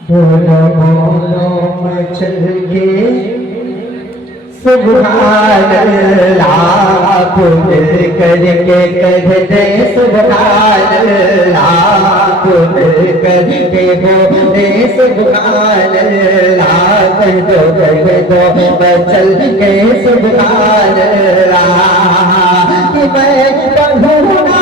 बोलो बोलो मचल के सुभान अल्लाह खुद करके कह दे सुभान अल्लाह खुद करके बोले सुभान अल्लाह कह दो मचल के सुभान अल्लाह कि मैं पढ़ूँ ना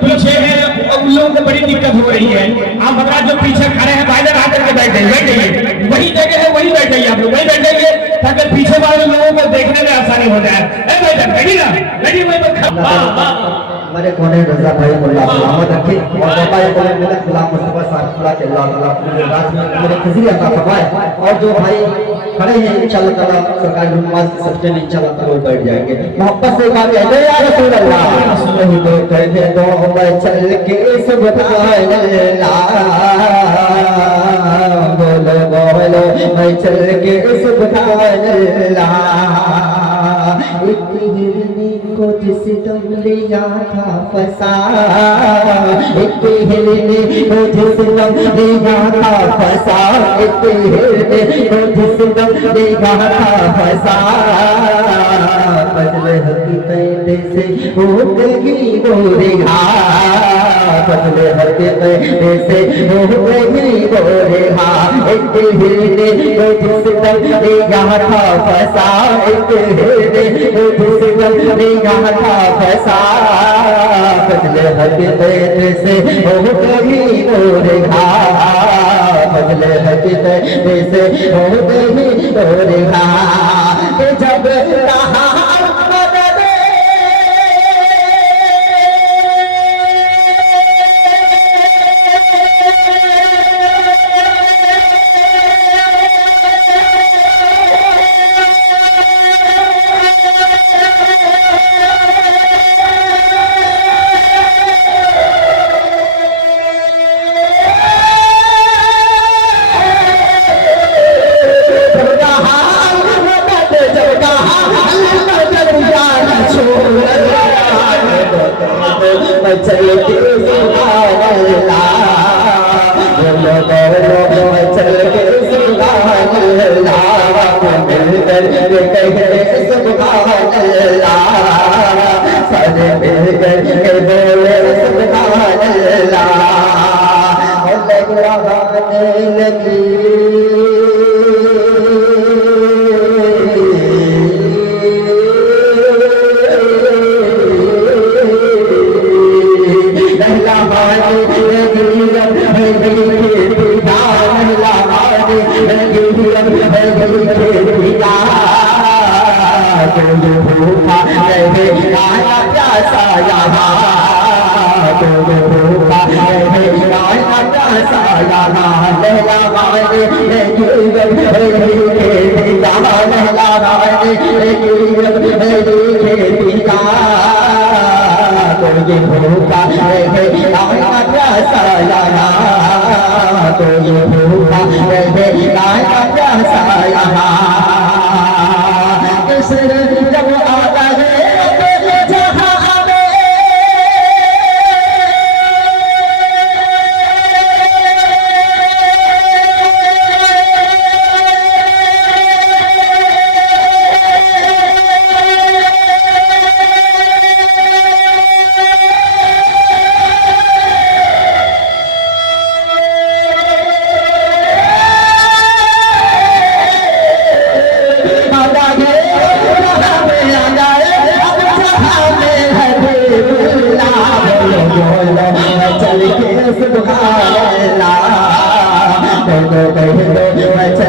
पीछे है उन लोगों को बड़ी दिक्कत हो रही है। आप बता जो पीछे खड़े हैं भाई जान आकर के बैठ जाइए, वही जगह है वही बैठ जाइए, आप लोग वही बैठ जाइए ताकि पीछे वाले लोगों को देखने में आसानी हो जाए। भाई जान बैठिए ना, बैठिए वहीं पर। हमारे कोने रजा भाई मुल्ला सलामत रखे और बाबा ये कोने मिलत गुलाम मुस्तफा साहब के अल्लाह ताला अपने राज में मेरे खुशी अता फरमाए। और जो भाई खड़े हैं इंशाअल्लाह ताला सरकारी नमाज के सजदे में इंशाअल्लाह ताला वो बैठ जाएंगे। मोहब्बत से कहा है या रसूल अल्लाह सुनो तो कह दो मैं चल के सुभान अल्लाह बोलो बोलो मैं चल के सुभान अल्लाह एक हिरनी को जिस दम लिया था फसा, एक हिरनी को जिस दम लिया था फसा, एक हिरनी को जिस दम लिया था फसा, बदले हकीकत से हो गई वो रिहा, बदले हकीकत से हो गई वो रिहा, एक हिरनी को जिस दम लिया था फसा, एक हिरनी को जिस दम लिया था फसा, बदले हकीकत से हो गई वो रिहा, बदले हकीकत से हो गई वो रिहा। जब कहा चल के सुभान अल्लाह बोलो बोलो चल के सुभान अल्लाह मिलकर कहे सुभान अल्लाह सब मिलकर के बोले सुभान अल्लाह लगी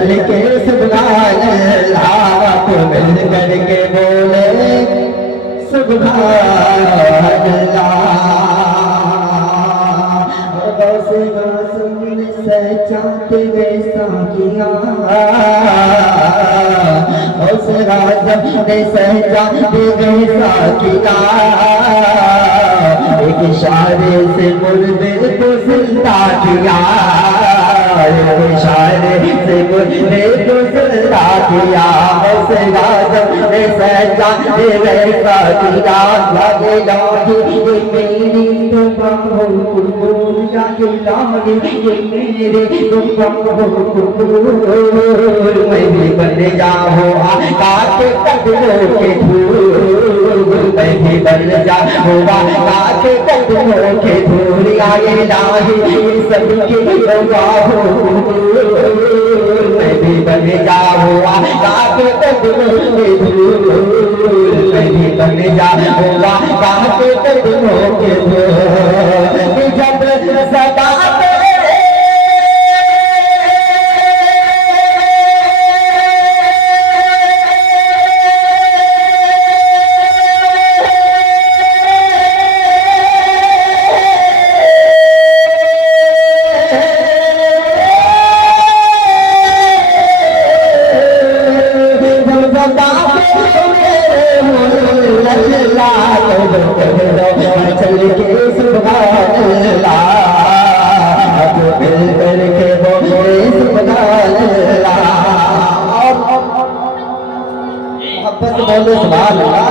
चल के सुभान अल्लाह तो मिल करके बोले सुभान अल्लाह। गौसे गाज़म ने सजाते वैसा किया, गौसे गाज़म ने सजाते वैसा किया, एक इशारे से मुर्दे को जिंदा किया, एक इशारे से मुर्दे को जिंदा किया, गौसे गाज़म ने सजाते वैसा किया। लगे लाही ये मेरी दुआ हो कबूल, लगे लाही ये मेरे दुआ हो कबूल, मैं भी बन जाऊँ आका के कदमों के धूल, मैं भी बन जाऊँ आका के कदमों के धूल। लगे लाही ये सबकी दुआ हो कबूल, मैं भी बन जाऊँ आका के कदमों के धूल, मैं भी बन जाऊँ आका के कदमों के धूल। जब सदा चल के सुभान अल्लाह तो मिल करके बोले सुभान अल्लाह। मोहब्बत बोले सुभान अल्लाह।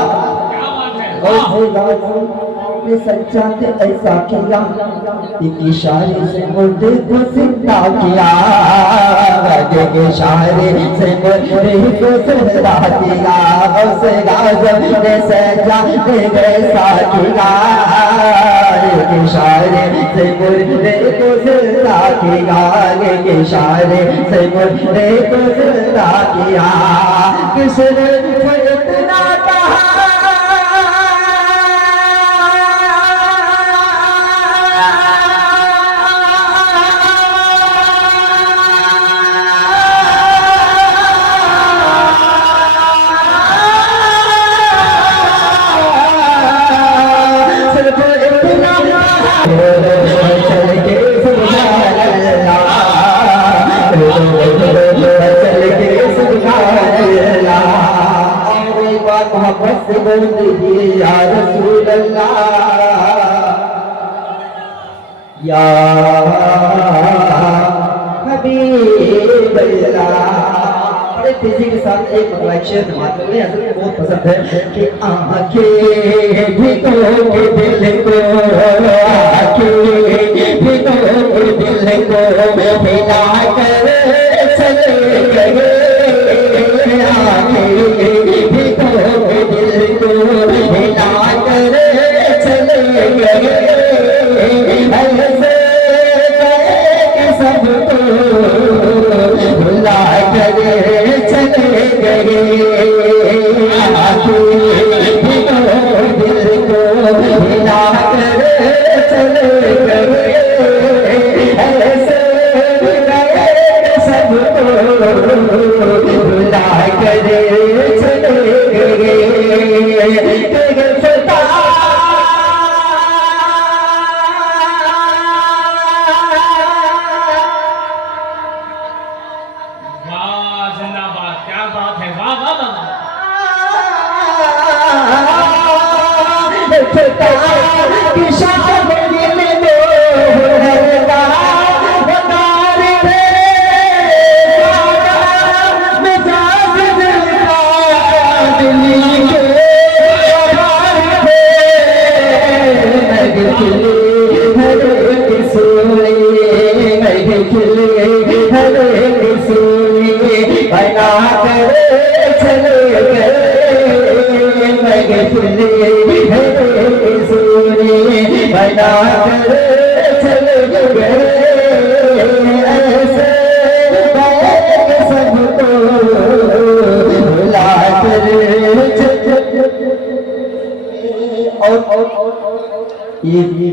ने सच्चा ऐसा किया, एक इशारे से मुर्दे को जिंदा किया, एक इशारे से मुर्दे को जिंदा किया, गौसे गाज़म ने सच्चा ऐसा किया, एक इशारे से मुर्दे को जिंदा किया, एक इशारे से मुर्दे को जिंदा किया। किसने इतना कहा मोहब्बत से बोल दीजिए या रसूल अल्लाह, या हबीब अल्लाह। बड़े तेजी के साथ एक मतलब शेर समाते हैं, हज़रत को बहुत पसंद है कि आंखें भिगो के दिल को, आंखें भिगो के दिल को मिला कर चले गए, आंखें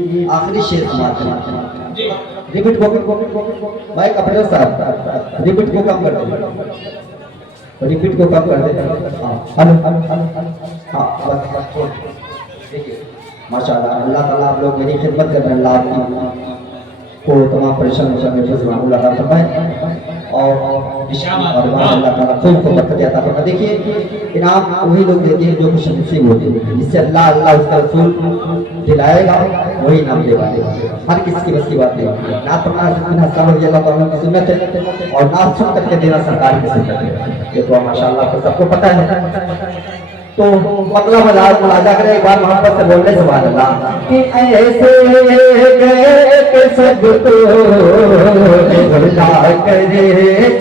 ये आखिरी शेर रिपीट को माइक अपने साथ रिपीट को कम कर दे, रिपीट को कम कर दे। हाँ हाँ बस देखिए माशाल्लाह अल्लाह ताला आप लोग मेरी खिदमत कर रहे हैं, अल्लाह आपकी को तमाम परेशानी अल्लाह ताला फरमाए और अल्लाह ताला खूब बरकत अता फरमाए। देखिए इनाम वही लोग देते हैं जो खुश नसीब होते हैं, जिससे अल्लाह उसका रसूल दिलाएगा वही इनाम देगा। हर किसी की बस की बात नहीं। ना पढ़ना अल्लाह ताला की सुन्नत है और ना सुन करके देना सरकार की सुन्नत है, ये तो माशाल्लाह सबको पता है। तो मतलब मुलाजा करें एक बार मोहब्बत से बोलने सुभान अल्लाह कि ऐसे गए कि सब तो भुला करे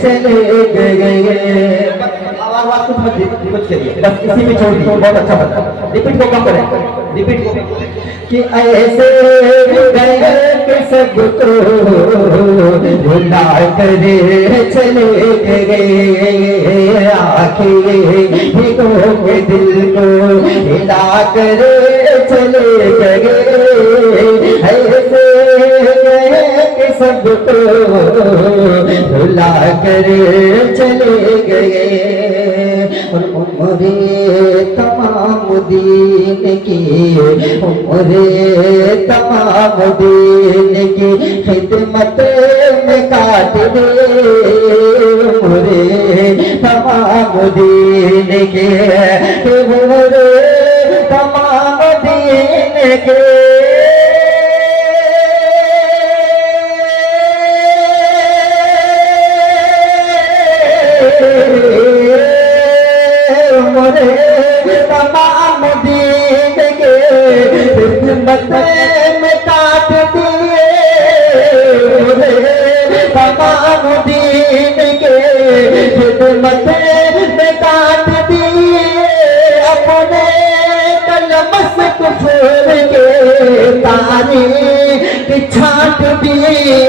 चले गए। आवाज कुछ करिए बस इसी में छोड़ दीजिए, बहुत अच्छा बता। रिपीट को कम करें, रिपीट को कि ऐसे गए कि सब तो भुला करे चले गए, आखिर भिगो के दिल को हिला करे चले गए, ऐसे गए कि सब तो भुला करे चले गए। और उम्रे तमाम दीन की, उम्रे तमाम दीन की खिदमत में काट दे, उम्रे तमाम दीन के, उम्रे तमाम दीन के तमाम दीन के खिदमत में काट दिए, तमाम दीन के खिदमत में काट दिए, अपने कलम से कुफर के तारीख छाट दिए,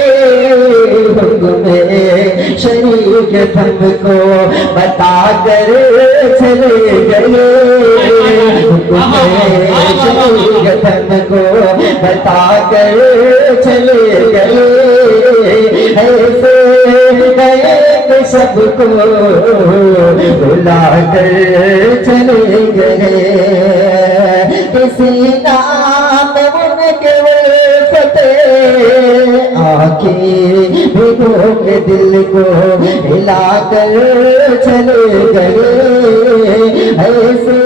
में शरीक तुमको बता कर चले गए, शरीक तुमको बता कर चले गए, ऐसे गए कि सबको बुला कर चले गए। किसी नाम उनके फतेह आंखें भिगो के दिल को हिला कर चले गए, ऐसे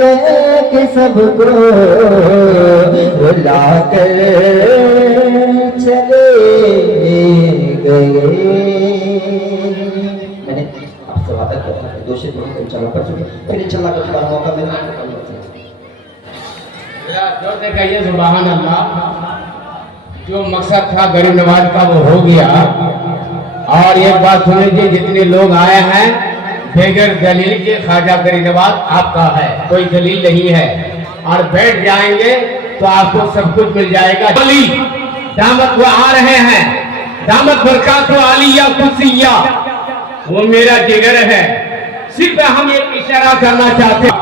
गए कि सबको बुला कर चले गए। मैंने आपसे वादा किया था दो से तीन इंशाल्लाह कर चुके, फिर इंशाल्लाह कभी बार मौका मिला जोर से कहिए सुभान अल्लाह। जो मकसद था गरीब नवाज का वो हो गया। और एक बात सुन लीजिए, जितने लोग आए हैं बेगर दलील के ख्वाजा गरीब नवाज आपका है, कोई दलील नहीं है। और बैठ जाएंगे तो आपको सब कुछ मिल जाएगा। दामत वो आ रहे हैं, दामत बरकातु आलिया कुसिया, वो मेरा जिगर है। सिर्फ हम एक इशारा करना चाहते हैं,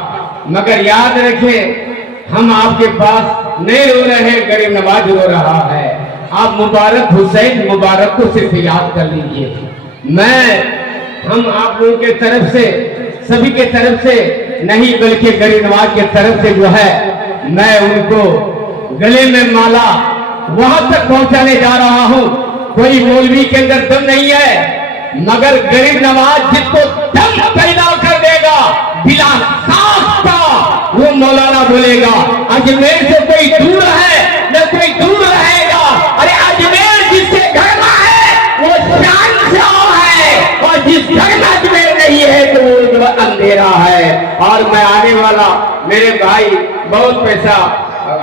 मगर याद रखें हम आपके पास नहीं रो रहे, गरीब नवाज रो रहा है। आप मुबारक हुसैन मुबारक को सिर्फ याद कर लीजिए। हम आप लोगों के तरफ से, सभी के तरफ से नहीं बल्कि गरीब नवाज के तरफ से जो है मैं उनको गले में माला वहां तक पहुंचाने जा रहा हूं। कोई मौलवी के अंदर दम नहीं है, मगर गरीब नवाज जिसको दम पैदा कर देगा बिला सांस का, वो मौलाना बोलेगा। अजमेर से कोई दूर है न कोई दूर रहेगा। अरे अजमेर जिससे घर में है वो शान से है, और जिस घर में अजमेर नहीं है तो वो अंधेरा है। और मैं आने वाला मेरे भाई बहुत पैसा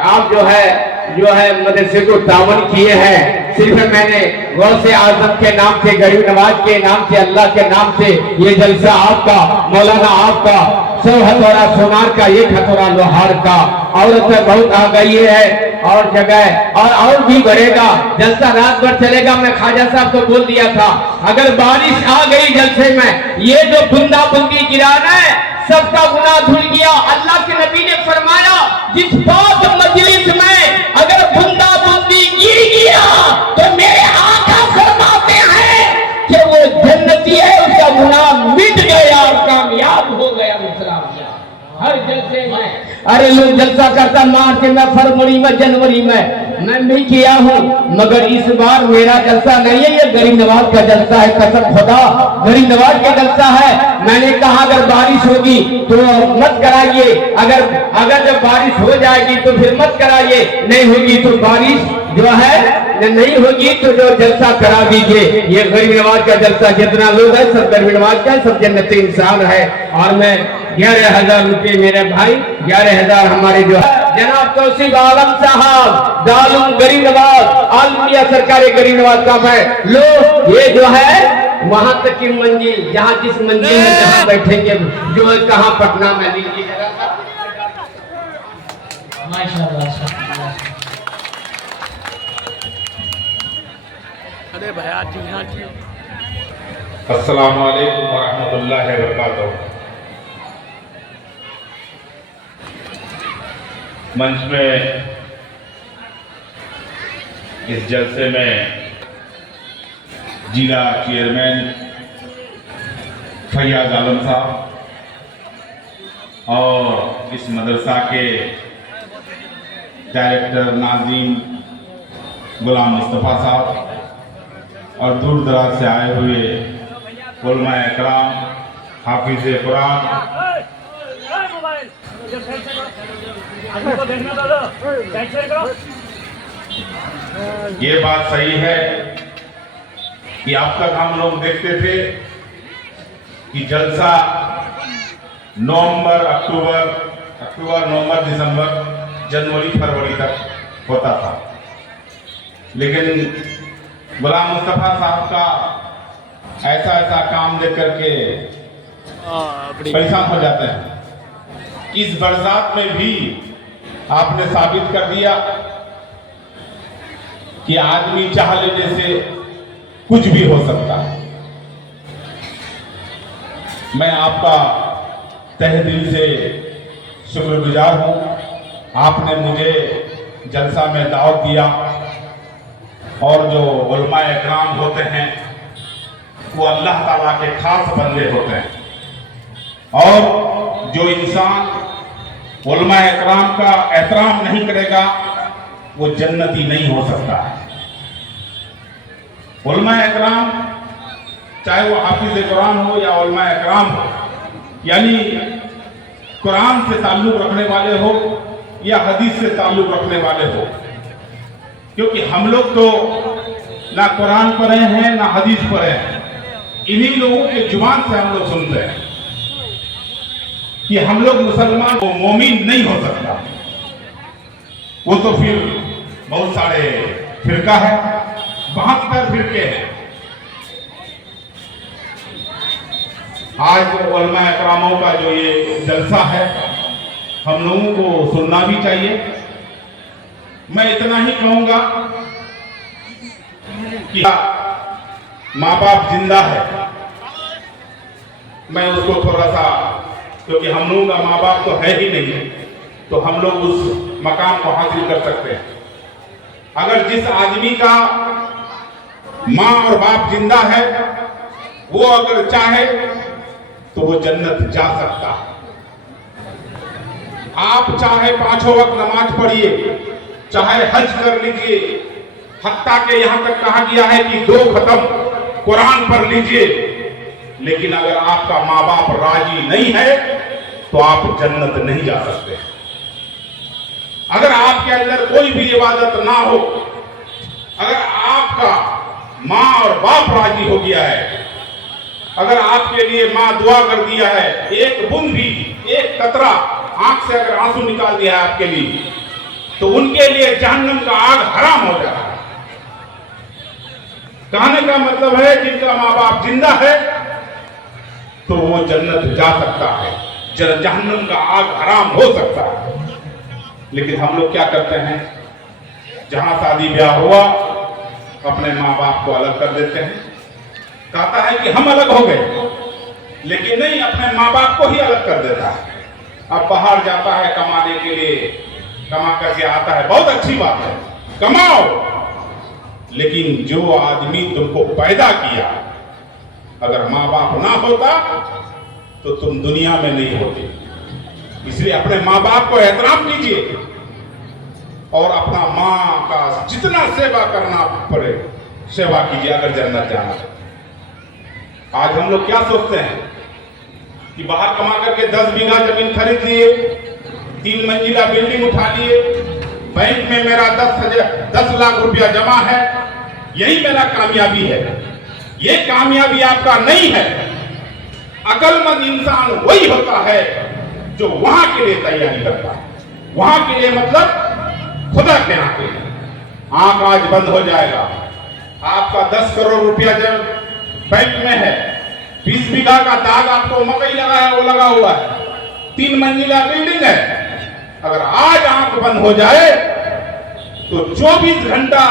आप जो है मदरसे को तावन किए हैं। सिर्फ मैंने गौसे आजम के नाम से, गरीब नवाज के नाम से, अल्लाह के नाम से ये जलसा आपका, मौलाना आपका, 100 हथौड़ा सोनार का, 1 हथौड़ा लोहार का। औरत में बहुत आ गई है और जगह और भी बढ़ेगा। जलसा रात भर चलेगा। मैं ख्वाजा साहब को बोल दिया था, अगर बारिश आ गई जलसे में, ये जो बूंदा बूंदी गिराना है सबका गुनाह धुल गया। अल्लाह के नबी ने फरमाया, जिस पाक मजलिस में अगर बूंदा बूंदी गिर गया तो मेरे सारे लोग जलसा करता मार्च में, फरवरी में, जनवरी में। मैं भी किया हूँ, मगर इस बार मेरा जलसा नहीं है, ये गरीब नवाज का जलसा है। कसम खुदा गरीब नवाज का जलसा है। मैंने कहा अगर बारिश होगी तो मत कराइए, अगर जब बारिश हो जाएगी तो फिर मत कराइए, नहीं होगी तो बारिश जो है नहीं होगी तो जो जलसा करा दीजिए। ये गरीब नवाज का जलसा, जितना लोग है सब गरीब नवाज का, सब जन्नती इंसान है। और मैं 11,000 रुपये मेरे भाई, 11,000 हमारे जो है जनाब तौसीफ आलम साहब दालुम गरीब नवाज आलमिया सरकारी गरीब नवाज साहब है। लो ये जो है वहां तक की मंजिल, जहाँ जिस मंजिल में जहाँ बैठेंगे जो है कहाँ पटना में लीजिए माशाल्लाह। अरे भैया जी हाँ जी। अस्सलामु अलैकुम वरहमतुल्लाहि वबरकातुहू। मंच में इस जलसे में जिला चेयरमैन फैयाज आलम साहब और इस मदरसा के डायरेक्टर नाज़ीम गुलाम मुस्तफ़ा साहब और दूर दराज से आए हुए उलमाए इकराम, हाफिज़े कुरान, ये बात सही है कि अब तक हम लोग देखते थे कि जलसा नवंबर, अक्टूबर, नवंबर, दिसंबर, जनवरी, फरवरी तक होता था। लेकिन गुलाम मुस्तफ़ा साहब का ऐसा काम देख करके परेशान हो जाते हैं। इस बरसात में भी आपने साबित कर दिया कि आदमी चाह लेने से कुछ भी हो सकता है। मैं आपका तहे दिल से शुक्रगुजार हूं। आपने मुझे जलसा में दावत दिया और जो उलमा इकराम होते हैं वो अल्लाह ताला के खास बंदे होते हैं और जो इंसान उलमा इकराम का एहतराम नहीं करेगा वो जन्नती नहीं हो सकता है। उलमा इकराम चाहे वो हाफिज़ कुरान हो या उलमा इकराम हो, यानी कुरान से ताल्लुक रखने वाले हो या हदीस से ताल्लुक रखने वाले हो, क्योंकि हम लोग तो ना कुरान पढ़े हैं ना हदीस पढ़े हैं। इन्हीं लोगों के जुबान से हम लोग सुनते हैं कि हम लोग मुसलमान वो मोमिन नहीं हो सकता। वो तो फिर बहुत सारे फिरका है, 72 फिरके हैं। आज उलमा इकरामों का जो ये जलसा है हम लोगों को सुनना भी चाहिए। मैं इतना ही कहूंगा कि माँ बाप जिंदा है, मैं उसको थोड़ा सा, क्योंकि हम लोगों का माँ बाप तो है ही नहीं, तो हम लोग उस मकाम को हासिल कर सकते हैं। अगर जिस आदमी का माँ और बाप जिंदा है वो अगर चाहे तो वो जन्नत जा सकता है। आप चाहे 5 वक्त नमाज पढ़िए, चाहे हज कर लीजिए, हत्ता के यहां तक कहा गया है कि 2 खत्म कुरान पढ़ लीजिए, लेकिन अगर आपका माँ बाप राजी नहीं है तो आप जन्नत नहीं जा सकते। अगर आपके अंदर कोई भी इबादत ना हो, अगर आपका माँ और बाप राजी हो गया है, अगर आपके लिए माँ दुआ कर दिया है, एक बूंद भी, एक कतरा आंख से अगर आंसू निकाल दिया है आपके लिए, तो उनके लिए जहन्नम का आग हराम हो जाता है। कहने का मतलब है जिनका माँ बाप जिंदा है तो वो जन्नत जा सकता है, जहन्नम का आग हराम हो सकता है। लेकिन हम लोग क्या करते हैं, जहां शादी ब्याह हुआ अपने माँ बाप को अलग कर देते हैं। कहता है कि हम अलग हो गए, लेकिन नहीं, अपने माँ बाप को ही अलग कर देता है। अब बाहर जाता है कमाने के लिए, कमा करके आता है, बहुत अच्छी बात है, कमाओ, लेकिन जो आदमी तुमको पैदा किया अगर माँ बाप ना होता तो तुम दुनिया में नहीं होते। इसलिए अपने माँ बाप को एहतराम कीजिए और अपना माँ का जितना सेवा करना पड़े सेवा कीजिए अगर जन्नत जाना है। आज हम लोग क्या सोचते हैं कि बाहर कमा करके 10 बीघा जमीन खरीद लिए, 3 मंजिला बिल्डिंग उठा लिए, बैंक में मेरा 10 लाख रुपया जमा है, यही मेरा कामयाबी है। ये कामयाबी आपका नहीं है। अक्लमंद इंसान वही होता है जो वहां के लिए तैयारी करता है। वहां के लिए मतलब खुदा के यहाँ के लिए। आंख आज बंद हो जाएगा। आपका 10 करोड़ रुपया जब बैंक में है, 20 बीघा का दाग आपको मकई लगा है वो लगा हुआ है, 3 मंजिला बिल्डिंग है, अगर आज आंख बंद हो जाए तो 24 घंटा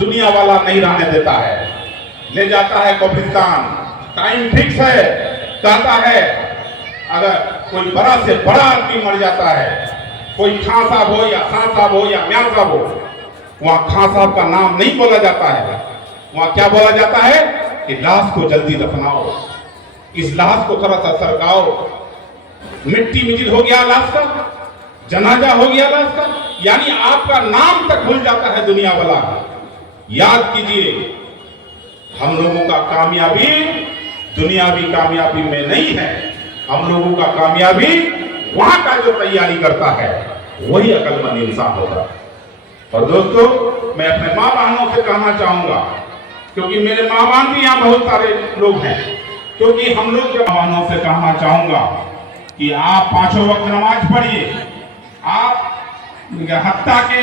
दुनिया वाला नहीं रहने देता है, ले जाता है कब्रिस्तान। टाइम फिक्स है, कहता है अगर कोई बड़ा से बड़ा आदमी मर जाता है, कोई खां साहब हो या खां साहब हो या म्यां साहब हो, वहां खां साहब का नाम नहीं बोला जाता है। वहां क्या बोला जाता है कि लाश को जल्दी दफनाओ, इस लाश को थोड़ा सा सरकाओ, मिट्टी मिजिल हो गया लाश का, जनाजा हो गया लाश का, यानी आपका नाम तक भूल जाता है दुनिया वाला। याद कीजिए, हम लोगों का कामयाबी दुनियावी कामयाबी में नहीं है। हम लोगों का कामयाबी वहां का जो तैयारी करता है वही अक्लमंद इंसान होगा। और दोस्तों, मैं अपने माँ बहनों से कहना चाहूंगा, क्योंकि मेरे माँ बहन भी यहाँ बहुत सारे लोग हैं, क्योंकि हम लोग के माँ बहनों से कहना चाहूंगा कि आप 5 वक्त नमाज पढ़िए। आप हत्ता के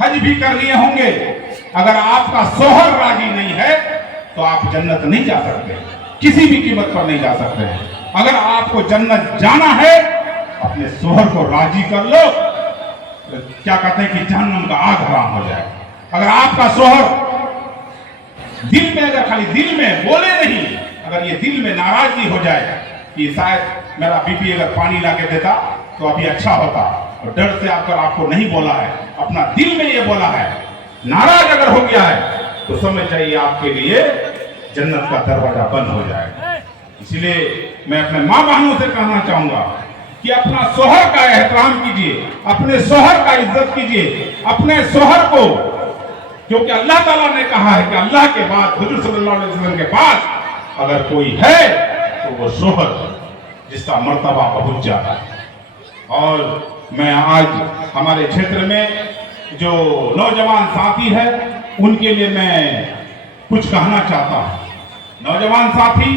हज भी कर लिए होंगे, अगर आपका सोहर राजी नहीं है तो आप जन्नत नहीं जा सकते, किसी भी कीमत पर नहीं जा सकते हैं। अगर आपको जन्नत जाना है, अपने सोहर को राजी कर लो, क्या कहते हैं कि जहन्नम का आग हराम हो जाए। अगर आपका सोहर दिल में, अगर खाली दिल में बोले नहीं, अगर ये दिल में नाराजगी हो जाए कि शायद मेरा बीबी अगर पानी ला के देता तो अभी अच्छा होता, और डर से आपको नहीं बोला है, अपना दिल में ये बोला है, नाराज अगर हो गया है, तो समझ जाइए आपके लिए जन्नत का दरवाजा बंद हो जाएगा। इसलिए मैं अपने माँ बहनों से कहना चाहूंगा कि अपना सोहर का एहतराम कीजिए, अपने सोहर का इज्जत कीजिए, अपने सोहर को, क्योंकि अल्लाह ताला ने कहा है कि अल्लाह के बाद, हुजूर सल्लल्लाहु अलैहि वसल्लम के बाद अगर कोई है तो वो सोहर, जिसका मर्तबा बहुत ज्यादा है। और मैं आज हमारे क्षेत्र में जो नौजवान साथी है उनके लिए मैं कुछ कहना चाहता हूं। नौजवान साथी,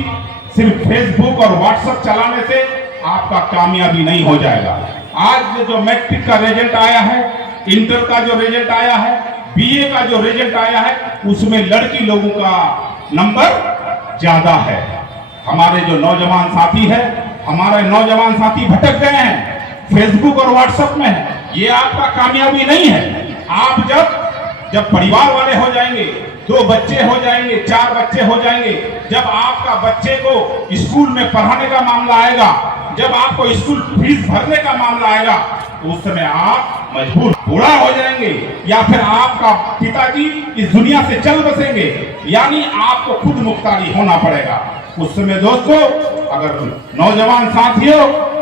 सिर्फ फेसबुक और व्हाट्सएप चलाने से आपका कामयाबी नहीं हो जाएगा। आज जो मैट्रिक का रिजल्ट आया है, इंटर का जो रिजल्ट आया है, बीए का जो रिजल्ट आया है, उसमें लड़की लोगों का नंबर ज्यादा है। हमारे जो नौजवान साथी है, हमारे नौजवान साथी भटक गए हैं फेसबुक और व्हाट्सएप में। ये आपका कामयाबी नहीं है। आप जब परिवार वाले हो जाएंगे, 2 बच्चे हो जाएंगे, 4 बच्चे हो जाएंगे, जब आपका बच्चे को स्कूल में पढ़ाने का मामला आएगा, जब आपको स्कूल फीस भरने का मामला आएगा, तो उस समय आप मजबूर बूढ़ा हो जाएंगे, या फिर आपका पिताजी इस दुनिया से चल बसेंगे, यानी आपको खुद मुख्तारी होना पड़ेगा। उस समय दोस्तों, अगर नौजवान साथियों,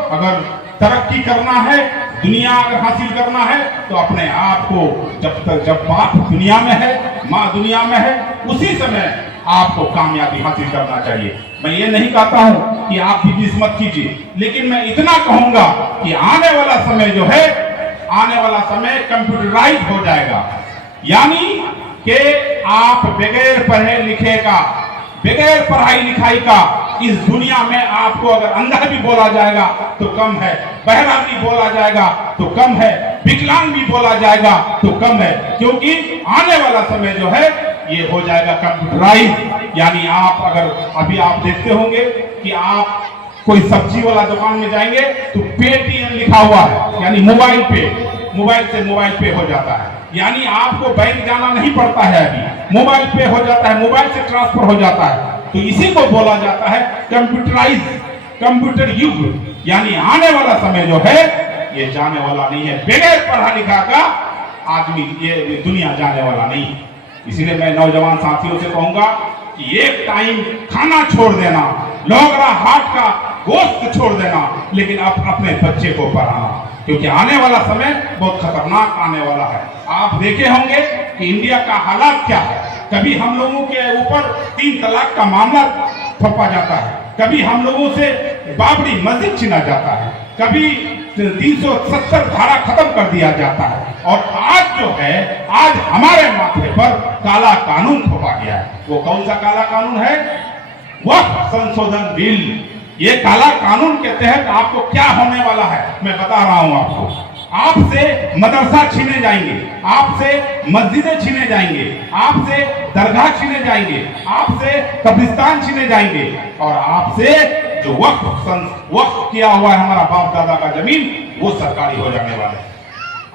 अगर तरक्की करना है, दुनिया अगर हासिल करना है, तो अपने आप को जब बाप दुनिया में है, माँ दुनिया में है, उसी समय आपको कामयाबी हासिल करना चाहिए। मैं ये नहीं कहता हूं कि आप बिजनेस मत कीजिए, लेकिन मैं इतना कहूंगा कि आने वाला समय जो है, आने वाला समय कंप्यूटराइज हो जाएगा, यानी कि आप बगैर पढ़े लिखे का, बगैर पढ़ाई लिखाई का इस दुनिया में आपको अगर अंधा भी बोला जाएगा तो कम है, बहरा भी बोला जाएगा तो कम है, विकलांग भी बोला जाएगा तो कम है, क्योंकि आने वाला समय जो है ये हो जाएगा कंप्यूटराइज। यानी आप अगर अभी आप देखते होंगे कि आप कोई सब्जी वाला दुकान में जाएंगे तो पेटीएम लिखा हुआ है, यानी मोबाइल पे, मोबाइल से मोबाइल पे हो जाता है, यानी आपको बैंक जाना नहीं पड़ता है, अभी मोबाइल पे हो जाता है, मोबाइल से ट्रांसफर हो जाता है। तो इसी को बोला जाता है कंप्यूटराइज, कंप्यूटर युग। यानी आने वाला समय जो है ये जाने वाला नहीं है, बगैर पढ़ा लिखा का आदमी ये दुनिया जाने वाला नहीं। इसलिए मैं नौजवान साथियों से कहूंगा कि एक टाइम खाना छोड़ देना, लोगरा हाट का गोश्त छोड़ देना, लेकिन आप अपने बच्चे को पढ़ाना, क्योंकि आने वाला समय बहुत खतरनाक आने वाला है। आप देखे होंगे कि इंडिया का हालात क्या है। कभी हम लोगों के ऊपर 3 तलाक का मामला थोपा जाता है, कभी हम लोगों से बाबरी मस्जिद छीना जाता है, कभी 370 धारा खत्म कर दिया जाता है, और आज जो है, आज हमारे माथे पर काला कानून थोपा गया है। वो कौन सा काला कानून है? वक्फ संशोधन बिल। ये काला कानून के तहत आपको क्या होने वाला है मैं बता रहा हूं आपको। आपसे मदरसा छीने जाएंगे, आपसे मस्जिदें छीने जाएंगे, आपसे दरगाह छीने जाएंगे, आपसे कब्रिस्तान छीने जाएंगे, और आपसे जो वक्फ किया हुआ है हमारा बाप दादा का जमीन, वो सरकारी हो जाने वाला है।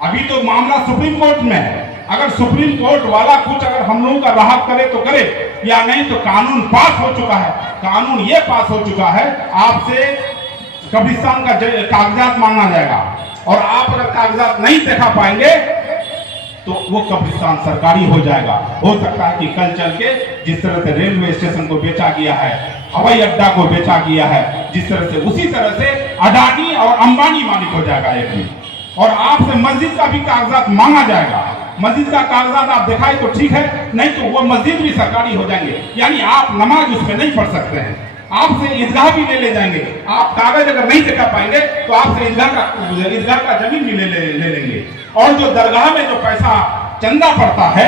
अभी तो मामला सुप्रीम कोर्ट में है। अगर सुप्रीम कोर्ट वाला कुछ अगर हम लोगों का राहत करे तो करे, या नहीं तो कानून पास हो चुका है। कानून ये पास हो चुका है, आपसे कब्रिस्तान का कागजात मांगा जाएगा, और आप अगर कागजात नहीं दिखा पाएंगे तो वो कब्रिस्तान सरकारी हो जाएगा। हो सकता है कि कल चल के जिस तरह से रेलवे स्टेशन को बेचा गया है, हवाई अड्डा को बेचा गया है, जिस तरह से उसी तरह से अडानी और अंबानी मालिक हो जाएगा एक भी। और आपसे मस्जिद का भी कागजात मांगा जाएगा। मस्जिद का कागजात आप दिखाए तो ठीक है, नहीं तो वो मस्जिद भी सरकारी हो जाएंगे। यानी आप नमाज उसमें नहीं पढ़ सकते हैं, आपसे ईदगाह भी ले जाएंगे। आप कागज अगर नहीं दिखा पाएंगे तो आपसे ईदगाह का जमीन भी ले लेंगे। और जो दरगाह में जो पैसा चंदा पड़ता है,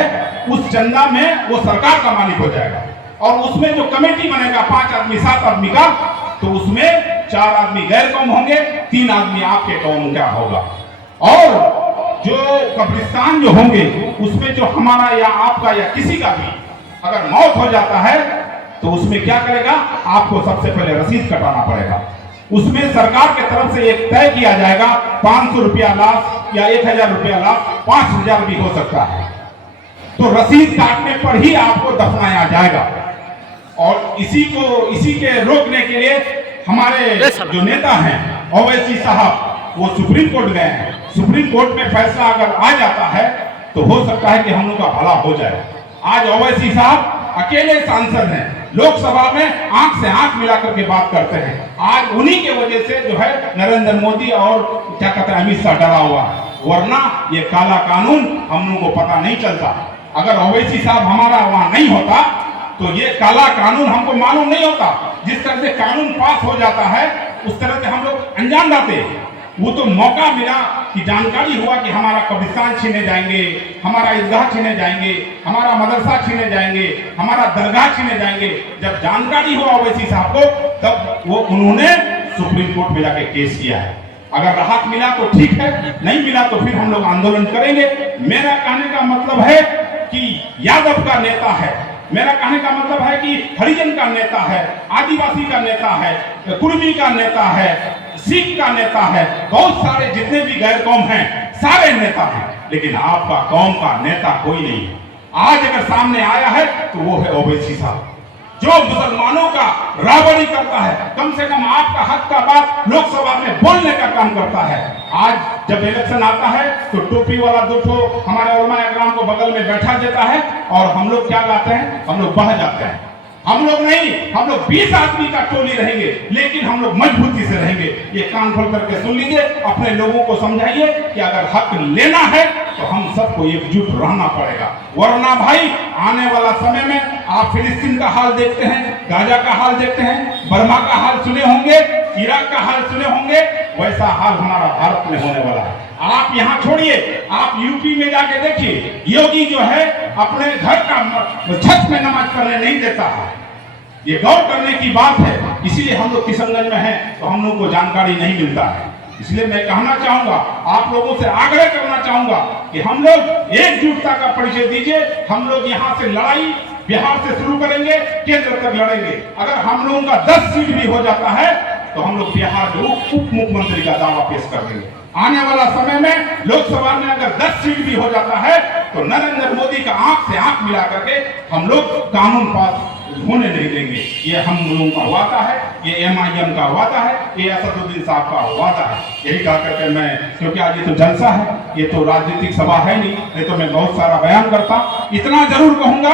उस चंदा में वो सरकार का मालिक हो जाएगा। और उसमें जो कमेटी बनेगा 5 आदमी 7 आदमी का, तो उसमें 4 आदमी गैर कौम होंगे, 3 आदमी आपके कौम का होगा। और जो कब्रिस्तान जो होंगे, उसमें जो हमारा या आपका या किसी का भी अगर मौत हो जाता है, तो उसमें क्या करेगा? आपको सबसे पहले रसीद कटाना पड़ेगा। उसमें सरकार की तरफ से एक तय किया जाएगा, 500 रुपया लाश या 1000 रुपया लाश, 5000 भी हो सकता है। तो रसीद काटने पर ही आपको दफनाया जाएगा। और इसी के रोकने के लिए हमारे जो नेता हैं ओवैसी साहब, वो सुप्रीम कोर्ट गए हैं। सुप्रीम कोर्ट में फैसला अगर आ जाता है तो हो सकता है कि हम लोग का भला हो जाए। आज ओवैसी साहब अकेले सांसद हैं, लोकसभा में आंख से आंख मिलाकर के बात करते हैं। आज उन्हीं के वजह से जो है नरेंद्र मोदी और क्या कहते हैं अमित शाह डरा हुआ है, वरना ये काला कानून हम लोगों को पता नहीं चलता। अगर ओवैसी साहब हमारा वहां नहीं होता तो ये काला कानून हमको मालूम नहीं होता। जिस तरह से कानून पास हो जाता है, उस तरह से हम लोग अनजान रहते। वो तो मौका मिला कि जानकारी हुआ कि हमारा कब्रिस्तान छीने जाएंगे, हमारा ईदगाह छीने जाएंगे, हमारा मदरसा छीने जाएंगे, हमारा दरगाह छीने जाएंगे। जब जानकारी हुआ ओवैसी साहब को, तब वो उन्होंने सुप्रीम कोर्ट में जाके केस किया है। अगर राहत मिला तो ठीक है, नहीं मिला तो फिर हम लोग आंदोलन करेंगे। मेरा कहने का मतलब है कि यादव का नेता है, मेरा कहने का मतलब है कि हरिजन का नेता है, आदिवासी का नेता है, कुर्मी का नेता है, सिख का नेता है, बहुत सारे जितने भी गैर कौम हैं सारे नेता हैं, लेकिन आपका कौम का नेता कोई नहीं है। आज अगर सामने आया है तो वो है ओवैसी साहब, जो मुसलमानों का रावड़ी करता है। कम से कम आपका हक का बात लोकसभा में बोलने का काम करता है। आज जब इलेक्शन आता है तो टोपी वाला 2 हमारे उलमा इकराम को बगल में बैठा देता है, और हम लोग क्या गाते हैं? हम लोग बह जाते हैं। हम लोग नहीं, हम लोग 20 आदमी का टोली रहेंगे, लेकिन हम लोग मजबूती से रहेंगे। ये कान खोल करके सुन लीजिए, अपने लोगों को समझाइए कि अगर हक लेना है तो हम सबको एकजुट रहना पड़ेगा। वरना भाई आने वाला समय में आप फिलिस्तीन का हाल देखते हैं, गाजा का हाल देखते हैं, बर्मा का हाल सुने होंगे, इराक का हाल सुने होंगे, वैसा हाल हमारा भारत में होने वाला है। आप यहाँ छोड़िए, आप यूपी में जाके देखिए, योगी जो है अपने घर का छत में नमाज पढ़ने नहीं देता है। ये गौर करने की बात है। इसीलिए हम लोग किशनगंज में हैं तो हम लोग को जानकारी नहीं मिलता है। इसलिए मैं कहना चाहूंगा, आप लोगों से आग्रह करना चाहूंगा कि हम लोग एकजुटता का परिचय दीजिए। हम लोग यहाँ से लड़ाई बिहार से शुरू करेंगे, केंद्र तक लड़ेंगे। अगर हम लोगों का 10 सीट भी हो जाता है तो हम लोग बिहार में उप मुख्यमंत्री का दावा पेश कर देंगे। आने वाला समय में लोकसभा में अगर 10 सीट भी हो जाता है तो नरेंद्र मोदी का आंख से आंख मिला करके हम लोग कानून पास होने नहीं देंगे। ये हम लोगों का वादा है, ये MIM का वादा है, ये असदुद्दीन साहब का वादा है। यही कहा करके मैं, क्योंकि आज ये तो जलसा है, ये तो राजनीतिक सभा है नहीं तो मैं बहुत सारा बयान करता। इतना जरूर कहूंगा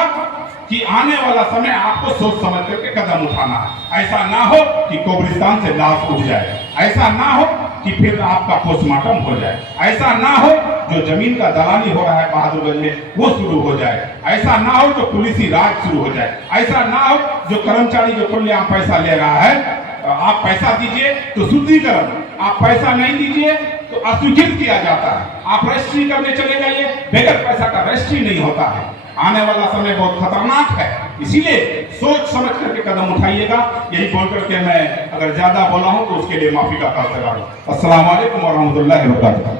कि आने वाला समय आपको सोच समझ करके कदम उठाना है। ऐसा ना हो कि कब्रिस्तान से लाश उठ जाए, ऐसा ना हो कि फिर आपका पोस्टमार्टम हो जाए, ऐसा ना हो जो जमीन का दलाली हो रहा है बहादुरगंज में वो शुरू हो जाए, ऐसा ना हो जो पुलिसी राज शुरू हो जाए, ऐसा ना हो जो कर्मचारी जो खुलेआम पैसा ले रहा है, आप पैसा दीजिए तो शुद्धिकरण, आप पैसा नहीं दीजिए तो अस्वीकृत किया जाता है, आप रजिस्ट्री करने चले जाइए, बगैर पैसा का रजिस्ट्री नहीं होता है। आने वाला समय बहुत खतरनाक है, इसीलिए सोच समझ करके कदम उठाइएगा। यही बोल करके मैं अगर ज्यादा बोला हूं तो उसके लिए माफी का ताल्लुक। अस्सलाम वालेकुम व रहमतुल्लाहि व बरकातुहू।